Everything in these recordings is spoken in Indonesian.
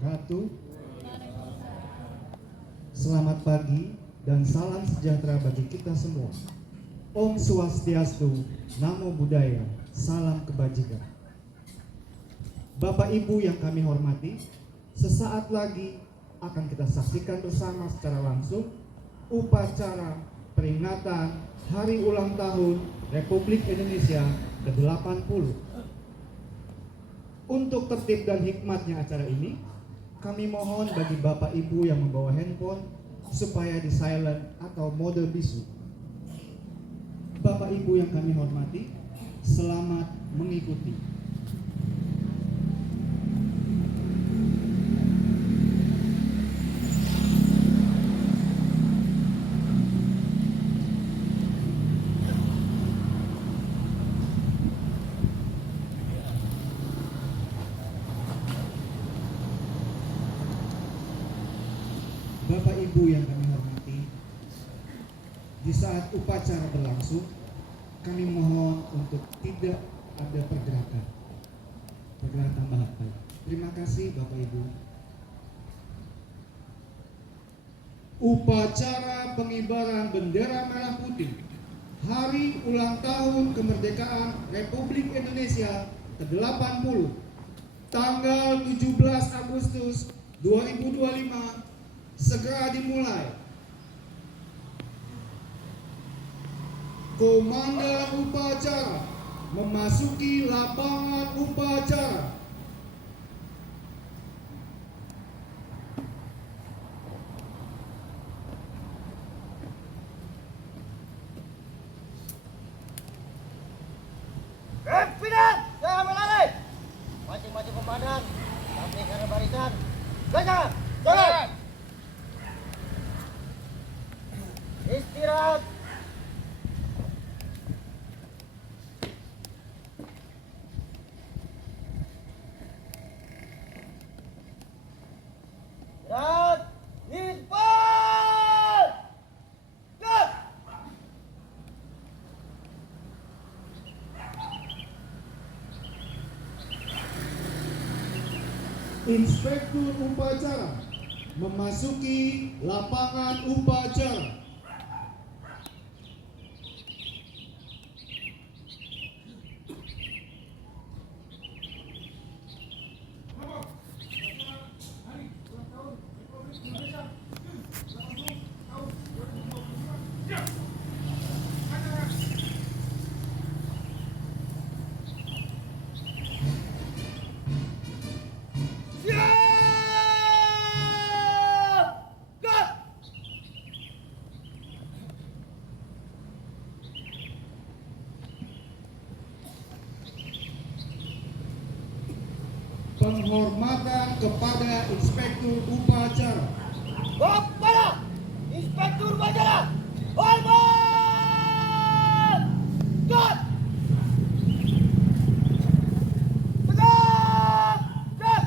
wabarakatuh. Selamat pagi dan salam sejahtera bagi kita semua. Om Swastiastu, Namo Buddhaya, salam kebajikan. Bapak Ibu yang kami hormati, sesaat lagi akan kita saksikan bersama secara langsung upacara peringatan Hari Ulang Tahun Republik Indonesia ke-80. Untuk tertib dan hikmatnya acara ini, kami mohon bagi Bapak Ibu yang membawa handphone supaya di silent atau mode bisu. Bapak Ibu yang kami hormati, selamat mengikuti. Bapak Ibu yang kami hormati, di saat upacara berlangsung, kami mohon untuk tidak ada pergerakan tambahan. Terima kasih Bapak Ibu. Upacara pengibaran bendera merah putih Hari Ulang Tahun Kemerdekaan Republik Indonesia ke-80 tanggal 17 Agustus 2025 segera dimulai. Komandan upacara memasuki lapangan upacara. Pimpinan, jangan berlari. Masing-masing komandan, rapikan barisan. Jangan. Istirahat. Istirahat. Infal. Gas. Inspektur upacara memasuki lapangan upacara. Penghormatan kepada Inspektur Upacara. Kepada Inspektur upacara. Hormat. Gas. Tegak. Gas.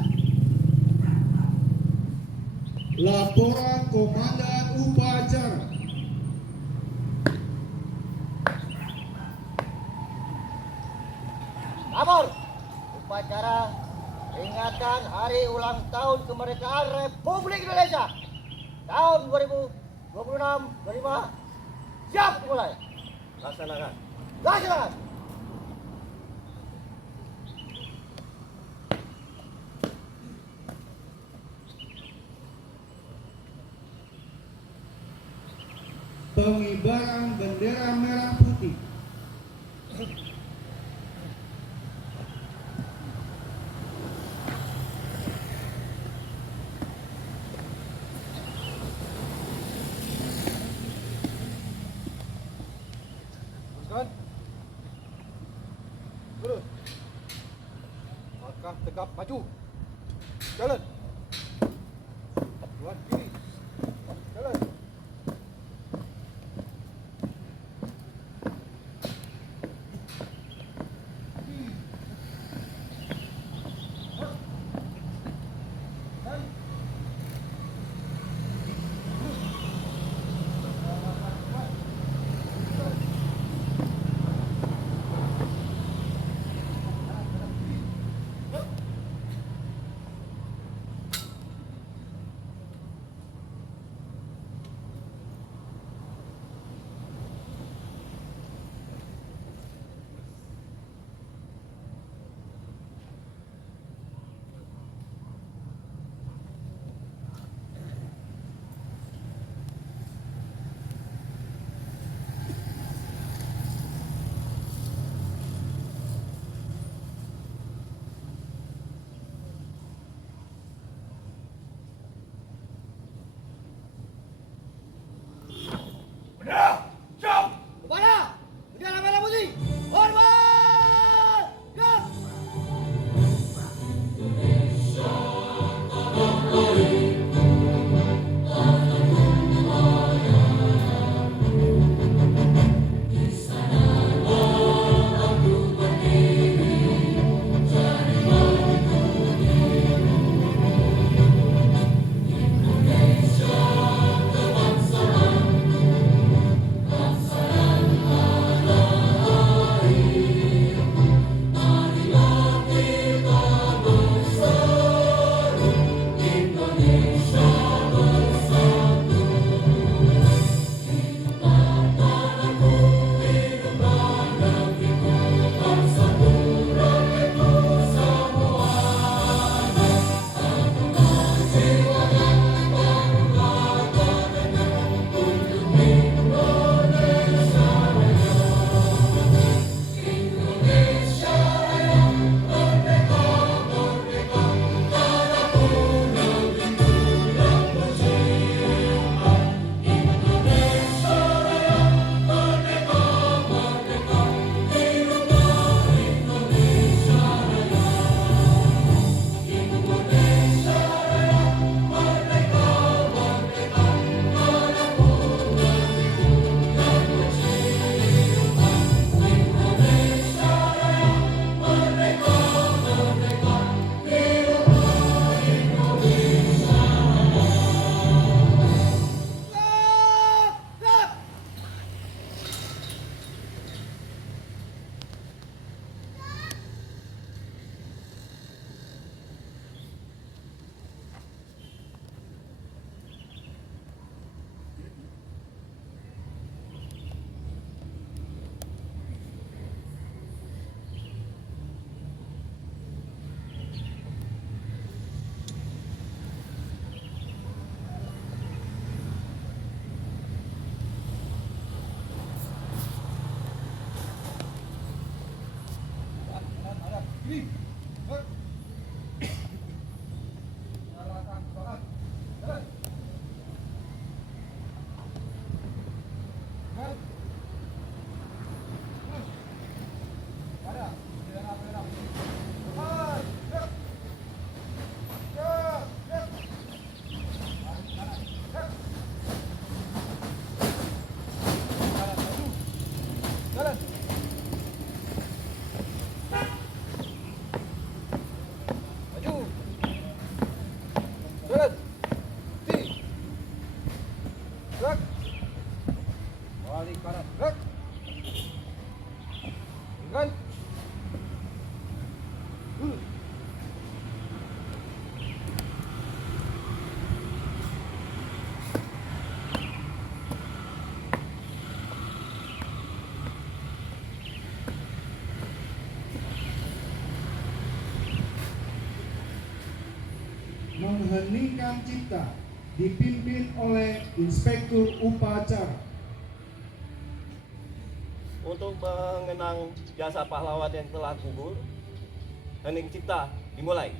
Laporan Komandan Upacara. Lapor. Upacara peringatan Hari Ulang Tahun Kemerdekaan Republik Indonesia tahun 2026-25 siap dimulai. Laksanakan. Pengibaran bendera merah putih. Teruskan. Turun. Langkah tegap maju. Jalan. Buat kiri. Jalan. mengheningkan cipta dipimpin oleh Inspektur Upacara. Untuk mengenang jasa pahlawan yang telah gugur, hening cipta dimulai.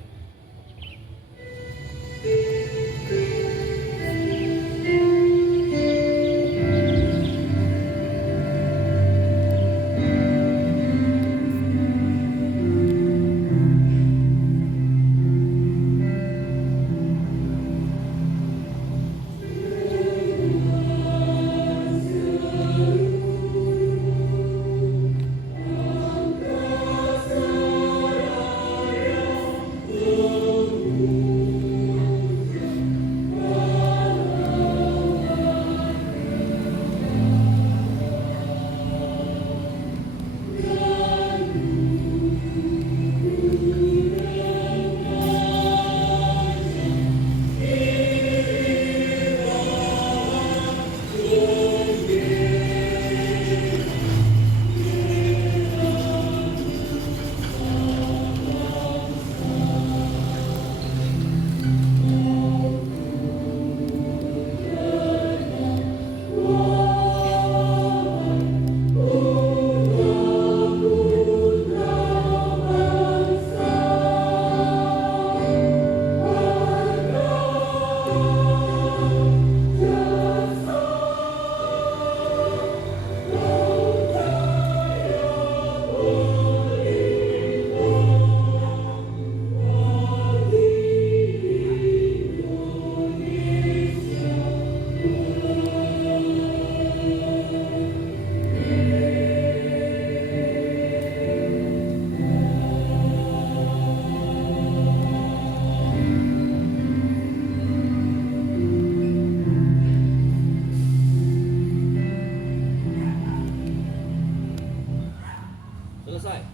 Selesai.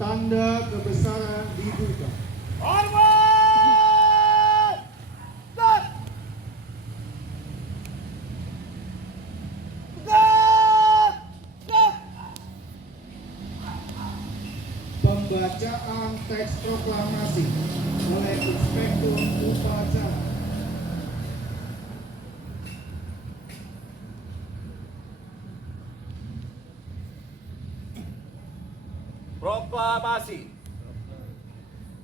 Tanda kebesaran dibuka. Hormat! Start! Start! Start! Pembacaan teks proklamasi oleh Inspektur Upacara. Proklamasi.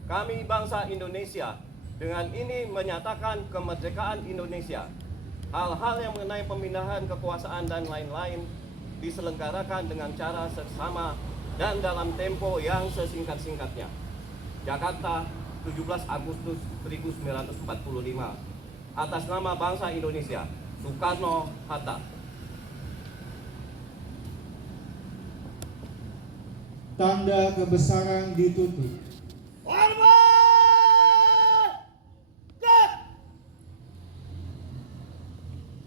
Kami bangsa Indonesia dengan ini menyatakan kemerdekaan Indonesia. Hal-hal yang mengenai pemindahan kekuasaan dan lain-lain diselenggarakan dengan cara seksama dan dalam tempo yang sesingkat-singkatnya. Jakarta, 17 Agustus 1945. Atas nama bangsa Indonesia, Soekarno-Hatta. Tanda kebesaran ditutup. Hormat! Start!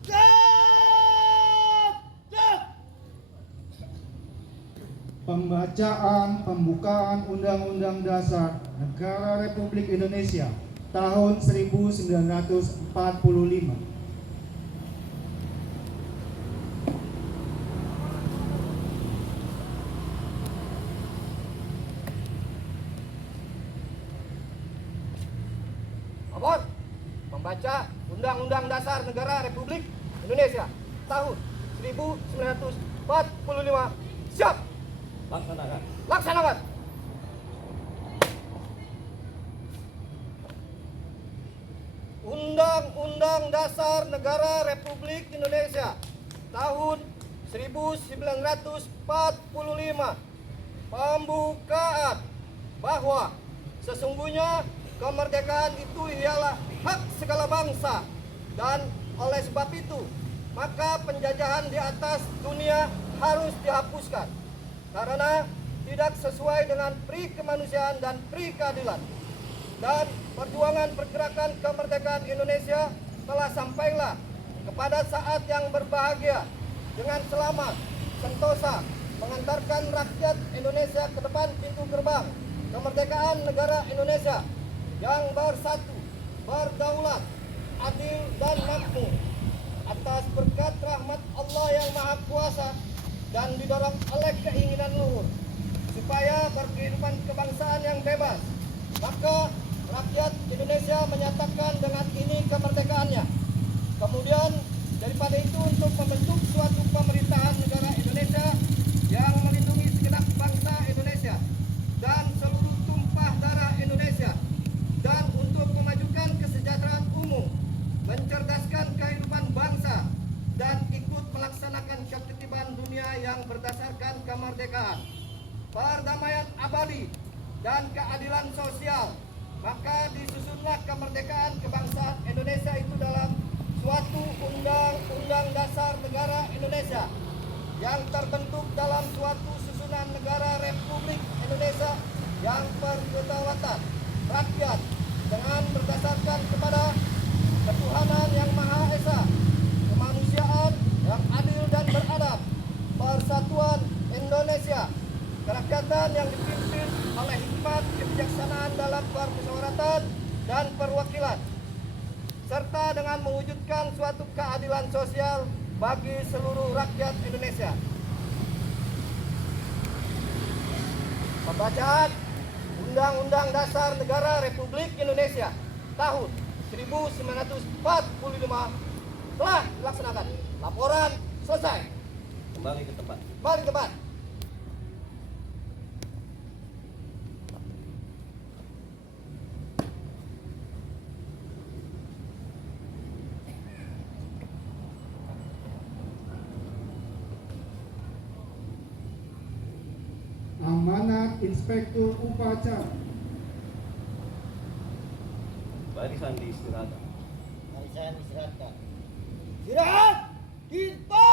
Start! Start! Pembacaan pembukaan Undang-Undang Dasar Negara Republik Indonesia tahun 1945. Abon, membaca Undang-Undang Dasar Negara Republik Indonesia tahun 1945. Siap! Laksanakan. Laksanakan! Undang-Undang Dasar Negara Republik Indonesia tahun 1945. Pembukaan bahwa sesungguhnya kemerdekaan itu ialah hak segala bangsa, dan oleh sebab itu maka penjajahan di atas dunia harus dihapuskan karena tidak sesuai dengan pri kemanusiaan dan pri keadilan. Dan perjuangan pergerakan kemerdekaan Indonesia telah sampailah kepada saat yang berbahagia dengan selamat, sentosa, mengantarkan rakyat Indonesia ke depan pintu gerbang kemerdekaan negara Indonesia yang bersatu, berdaulat, adil dan makmur atas berkat rahmat Allah yang Maha Kuasa dan didorong oleh keinginan luhur supaya berkehidupan kebangsaan yang bebas, maka rakyat Indonesia menyatakan dengan ini kemerdekaannya. Kemudian daripada itu untuk membentuk suatu pemerintahan negara Indonesia yang melindungi segenap bangsa Indonesia dan seluruh tumpah darah Indonesia, dan untuk memajukan kesejahteraan umum, mencerdaskan kehidupan bangsa, dan ikut melaksanakan ketertiban dunia yang berdasarkan kemerdekaan, perdamaian abadi, dan keadilan sosial. Maka disusunlah kemerdekaan kebangsaan Indonesia itu dalam suatu undang-undang dasar negara Indonesia yang terbentuk dalam suatu susunan negara Republik Indonesia yang berkedaulatan rakyat dengan berdasarkan kepada ketuhanan yang Maha Esa, kemanusiaan yang adil dan beradab, persatuan Indonesia, kerakyatan yang dipimpin oleh hikmat kebijaksanaan dalam permusyawaratan dan perwakilan, serta dengan mewujudkan suatu keadilan sosial bagi seluruh rakyat Indonesia. Pembacaan Undang-Undang Dasar Negara Republik Indonesia tahun 1945 telah dilaksanakan. Laporan selesai. Kembali ke tempat. Kembali ke tempat. Amanat Inspektur Upacara. Barisan diistirahatkan. Barisan istirahatkan. Istirahat! Kita!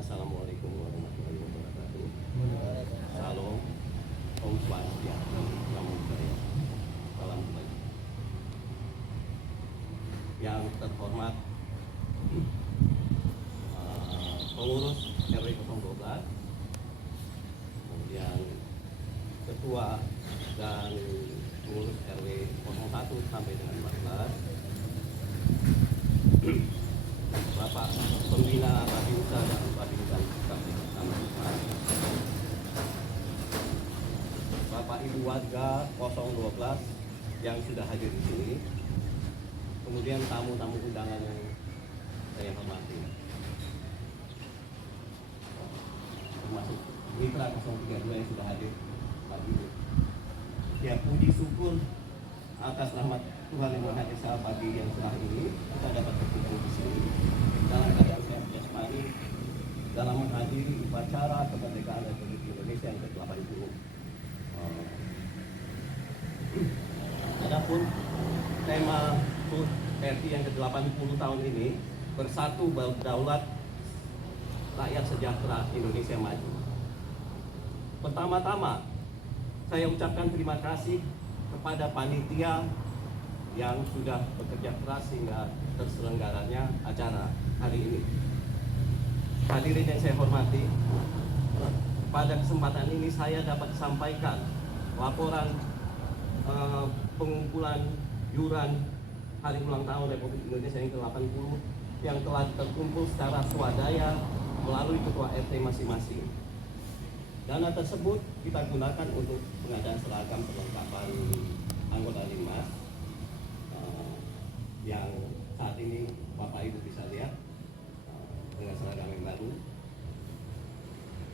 Assalamualaikum warahmatullahi wabarakatuh. Salam, Om Swastiastu, Namo Buddhaya. Salam kembali. Yang terhormat pengurus RW 012, kemudian ketua dan pengurus RW 01 sampai dengan 14, Bapak Pembina Babinsa dan Babinsa Kami bersama, Bapak Ibu warga 012 yang sudah hadir di sini, kemudian tamu-tamu undangan yang saya hormati, termasuk mitra 032 yang sudah hadir pagi ini. Ya, puji syukur atas rahmat Tuhan Yang Maha Esa pagi yang cerah ini kita dapat berkumpul di sini dalam keadaan sehat jasmani dalam menghadiri upacara kemerdekaan Republik Indonesia yang ke-80. Adapun tema HUT RI yang ke-80 tahun ini, bersatu berdaulat, rakyat sejahtera, Indonesia maju. Pertama-tama saya ucapkan terima kasih kepada panitia yang sudah bekerja keras sehingga terselenggaranya acara hari ini. Hadirin yang saya hormati, pada kesempatan ini saya dapat sampaikan laporan pengumpulan iuran hari ulang tahun Republik Indonesia yang ke-80 yang telah terkumpul secara swadaya melalui ketua RT masing-masing. Dana tersebut kita gunakan untuk pengadaan seragam perlengkapan anggota Linmas yang saat ini Bapak Ibu bisa lihat dengan seragam yang baru.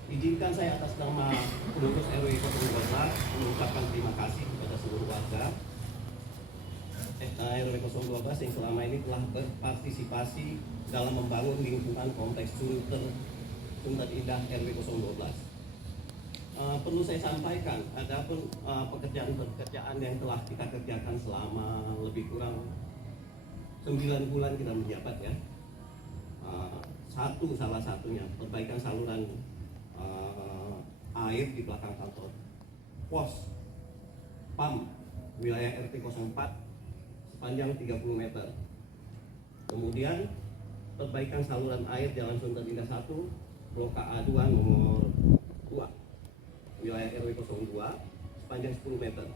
Izinkan saya atas nama pengurus RW 012 mengucapkan terima kasih kepada seluruh warga RW 012 yang selama ini telah berpartisipasi dalam membangun lingkungan kompleks Sunter Indah RW 012. Perlu saya sampaikan, ada pun pekerjaan yang telah kita kerjakan selama lebih kurang 9 bulan kita menjabat ya. Salah satunya perbaikan saluran air di belakang kantor pos PAM wilayah RT 04 sepanjang 30 meter. Kemudian perbaikan saluran air Jalan Sunter Indah 1 Blok A2 nomor 2 wilayah RW 02 sepanjang 10 meter.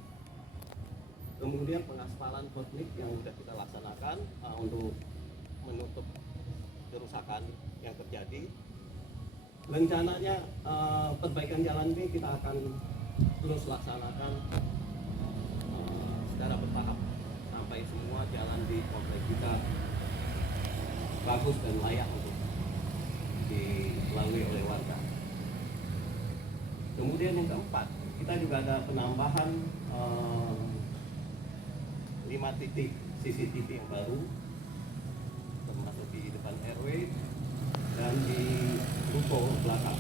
Kemudian pengaspalan hotmix yang sudah kita laksanakan untuk menutup kerusakan yang terjadi. Rencananya perbaikan jalan ini kita akan terus laksanakan secara bertahap sampai semua jalan di komplek kita bagus dan layak untuk dilalui oleh warga. Kemudian yang keempat, kita juga ada penambahan 5 titik CCTV yang baru, termasuk di depan RW dan di ruko belakang.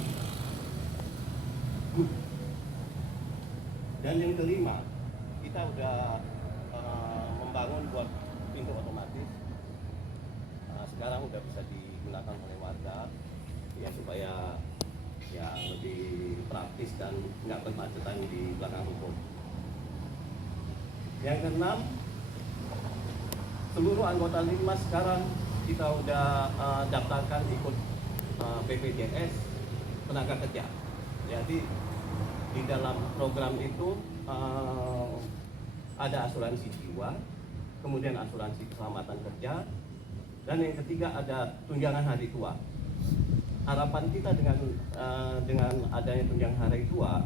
Dan yang kelima, kita udah membangun buat pintu otomatis. Sekarang udah bisa digunakan oleh warga ya supaya ya lebih praktis dan nggak bermacetan di belakang ruko. Yang keenam, seluruh anggota Linmas sekarang kita udah daftarkan ikut BPJS tenaga kerja. Jadi di dalam program itu ada asuransi jiwa, kemudian asuransi keselamatan kerja, dan yang ketiga ada tunjangan hari tua. Harapan kita dengan adanya tunjangan hari tua,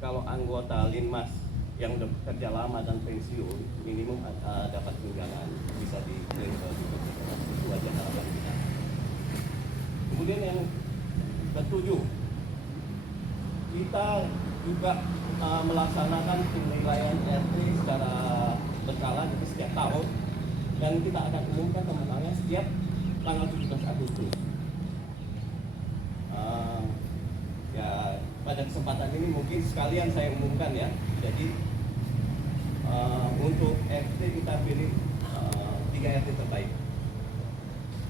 kalau anggota Linmas yang udah bekerja lama dan pensiun minimum dapat tunjangan bisa diklaim ke BPJS. Itu aja harapan kita. Kemudian yang ketujuh, kita juga melaksanakan penilaian RT secara berkala itu setiap tahun, dan kita akan umumkan pemenangnya setiap tanggal 17 Agustus. Ya pada kesempatan ini mungkin sekalian saya umumkan ya. Jadi untuk RT kita pilih 3 RT terbaik.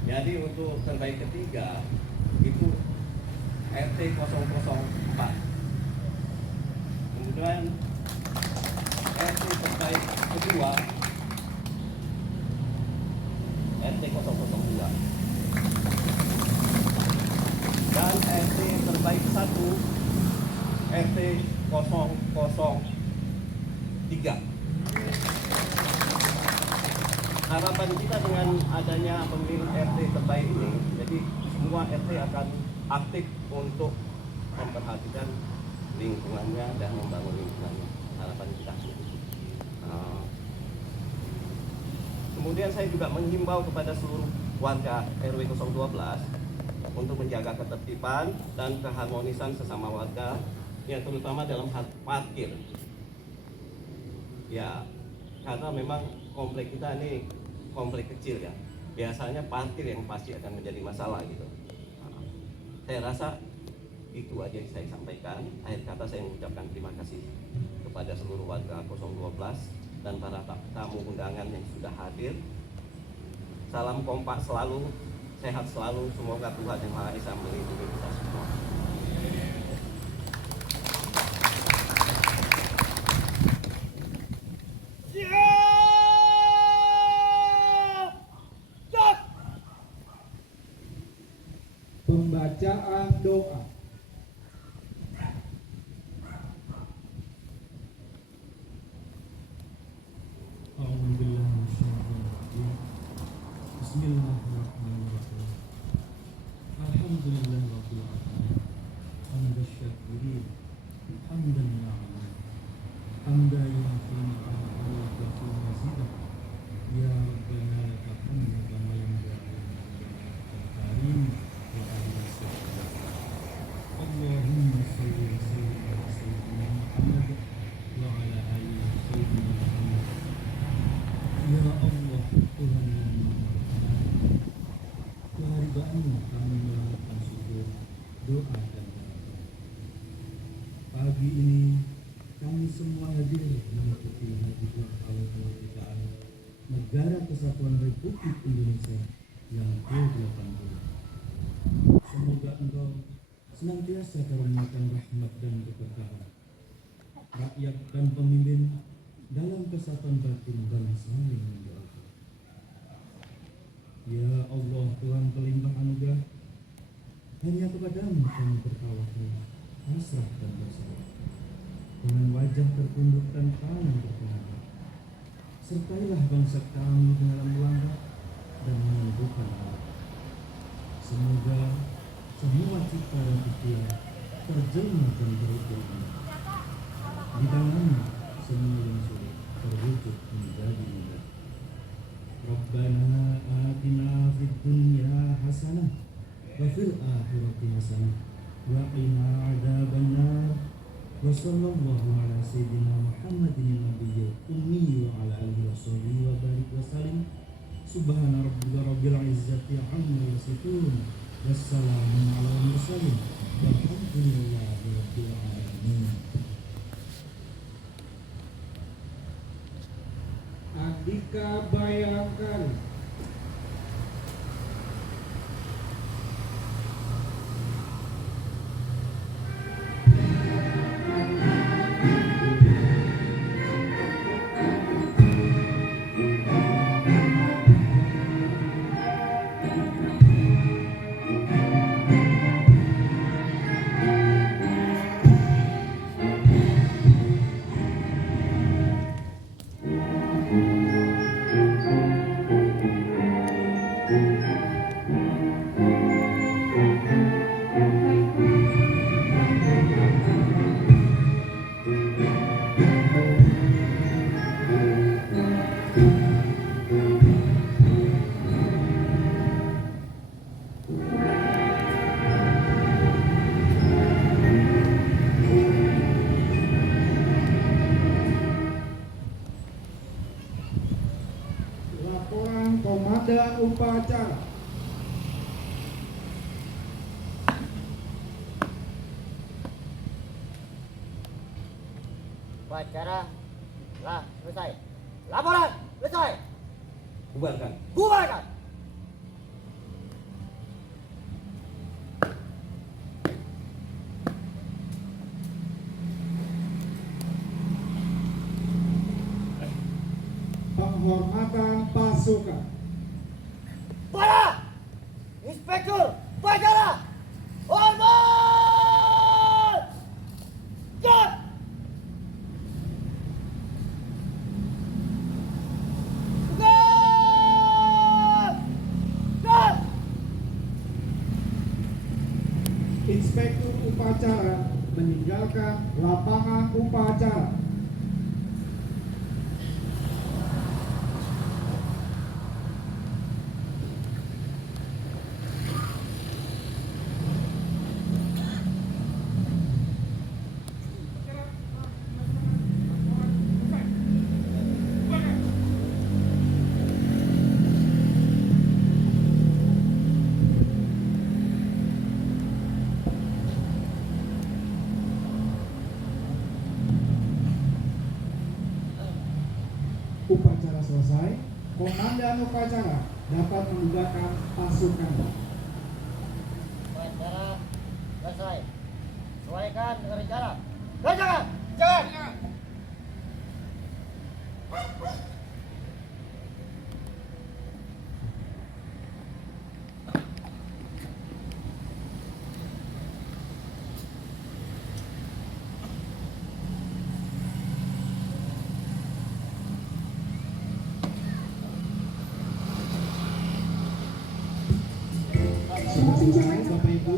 Jadi untuk terbaik ketiga itu RT 004. Kemudian RT terbaik kedua RT 002. Dan RT terbaik 1 RT 003. Harapan kita dengan adanya pemilu RT terbaik ini, jadi semua RT akan aktif untuk memperhatikan lingkungannya dan membangun lingkungannya. Harapan kita. Kemudian saya juga menghimbau kepada seluruh warga RW 012 untuk menjaga ketertiban dan keharmonisan sesama warga, ya terutama dalam hal parkir. Ya, karena memang komplek kita ini komplek kecil ya. Biasanya parkir yang pasti akan menjadi masalah gitu. Saya rasa itu aja yang saya sampaikan. Akhir kata saya mengucapkan terima kasih kepada seluruh warga 012 dan para tamu undangan yang sudah hadir. Salam kompak selalu, sehat selalu, semoga Tuhan Yang Maha Esa melindungi kita semua. Pembacaan doa. Bismillahirrahmanirrahim. Alhamdulillahirabbil alamin. Hamdan syakirin, hamdan na'am. Hamdan yafi ni'amahu wa yafi mazidah. Ya Rabbana lakal hamdu kama yanbaghi li karim wa ala sirrika. Allahumma shalli wa sallim ala sayyidina Muhammad wa ala ali sayyidina Muhammad. Ya Allah, Tuhan yang Maha Pengasih, kehadiran-Mu kami melakukan syukur, doa dan berdoa. Pagi ini kami semua hadir mengikuti hadirat Allah Ta'ala Negara Kesatuan Republik Indonesia yang ke-80. Semoga Engkau senantiasa karuniakan rahmat dan keberkahan rakyat dan pemimpin dalam kesatuan batin dan saling mendoakan. Ya Allah, Tuhan pelimpah anugerah, hanya kepadamu kami bertawakal, pasrah dan berserah. dengan wajah tertunduk dan tangan terpengaruh. Sertailah bangsa kami dalam melangkah dan menentukan arah. Semoga semua cita dan ikhtiar terjelma dan berutuhan. Di tanganmu semua yang sulit terwujud menjadi mudah. Rabbana atina fid dunya hasanah wa fil akhirati hasanah wa qina adzabannar. Wa sallallahu ala sayyidina Muhammadin nabiyyil ummi wa ala alihi washabihi wa barik wa salim. Subhana rabbika rabbil izzati amma yasifun. Wassalamu ala mursalin walhamdulillahi rabbil alamin. Andika bayangkan laporan komandan upacara. Upacara lah selesai. Laporan selesai. Bubarkan. Bubarkan. Penghormatan pasukan. Para Inspektur Upacara hormat. Jat. Tugas. Jat. Inspektur upacara meninggalkan lapangan upacara. Upacara selesai, komandan upacara dapat membubarkan pasukan. Upacara selesai. Sesuaikan dengan rencana. Kerjakan. Jangan. Bapak Ibu,